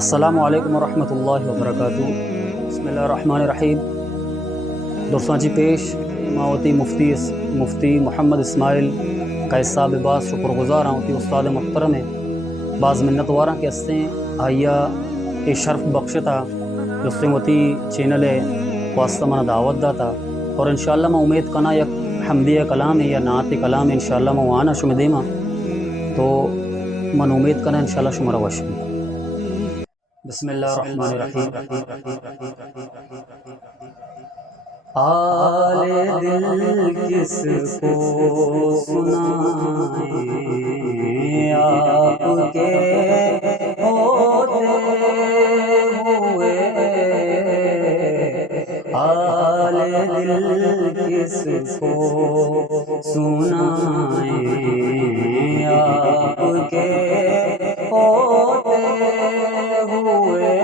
السلام علیکم ورحمۃ اللہ وبرکاتہ۔ بسم اللہ الرحمن الرحیم۔ دوستاں جی پیش ماوتی مفتی محمد اسماعیل قائد صاحب باز شکر گزار ہوتی استاد محترم ہے بعض منت وارہ کے ہستیں آئیا کے شرف بخشتا دوستی چینل ہے واسطہ منا دعوت داتا اور انشاءاللہ میں امید کنا یک حمدیہ کلام ہے یا نعت کلام ہے انشاءاللہ میں وانا شم دیما تو من امید کنا انشاءاللہ شمارا وشمی۔ بسم اللہ الرحمن الرحیم۔ حال دل کس کو سنائیں آپ کے ہوتے ہوئے، حال دل کس کو سنائیں آپ کے ہوتے ہوئے،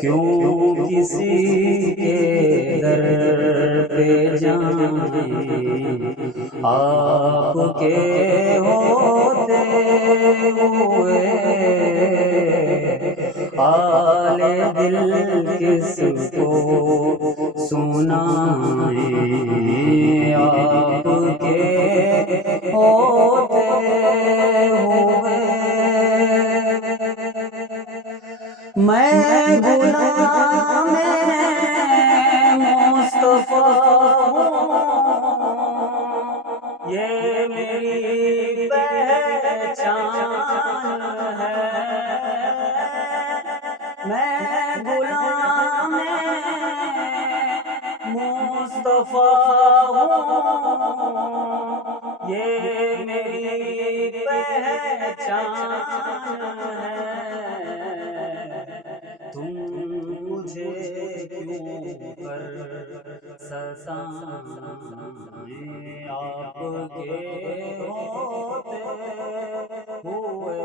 کیوں کسی کے در پہ جائیں آپ کے ہوتے ہوئے، حال دل کس کو سنائیں آپ کے ہوتے ہوئے، میں غلام مصطفیٰ ہوں، یہ میری پہچان ہے، میں غلام مصطفیٰ ہوں، یہ میری پہچان ہے، تم مجھے کیوں کر ستائیں آپ کے ہوتے ہوئے،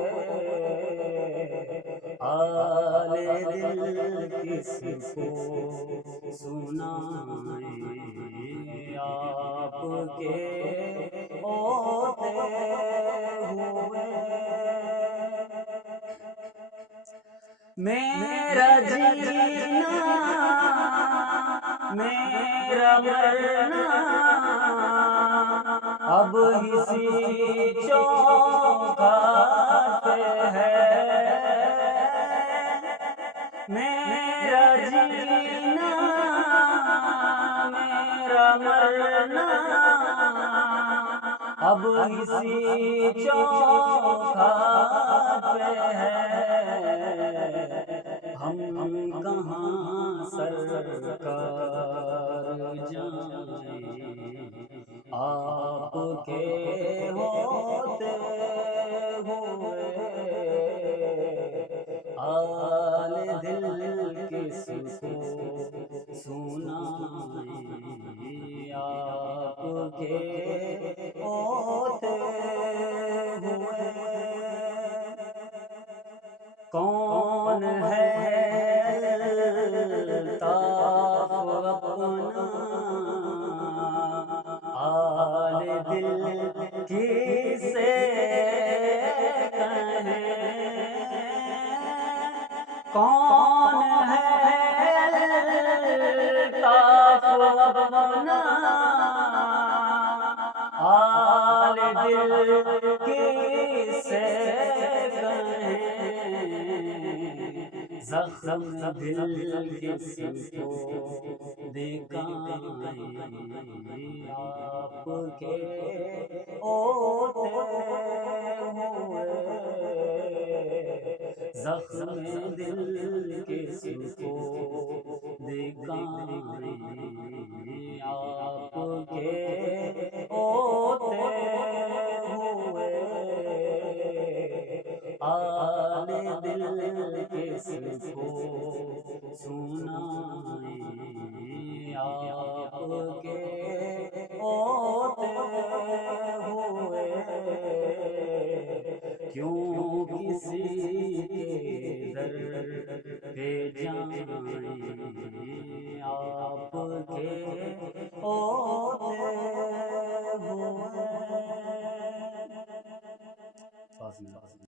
حال دل کس کو سنائیں آپ کے ہوتے ہوئے، میرا جینا میرا مرنا اب اسی چوکھٹ پہ ہے، میرا جینا میرا مرنا اب اسی چوکھٹ پہ ہے، ہم کہاں سرکار جائیں آپ کے ہوتے ہوئے، حال دل کس کو سنائیں آپ کے ہوتے ہوئے، کون ہے الطاف اپنا حال دل کسے کہیں، کون ہے الطاف اپنا حال دل کسے کہیں، زخم دل کس کو دکھائیں آپ کے ہوتے ہوئے، زخم دل کس کو دکھائیں آپ کے ہوتے ہوئے، حال دل کس کو سنائیں آپ کے ہوتے ہوئے، کیوں کسی کے در پہ جائیں آپ کے ہوتے ہوئے۔ آمین۔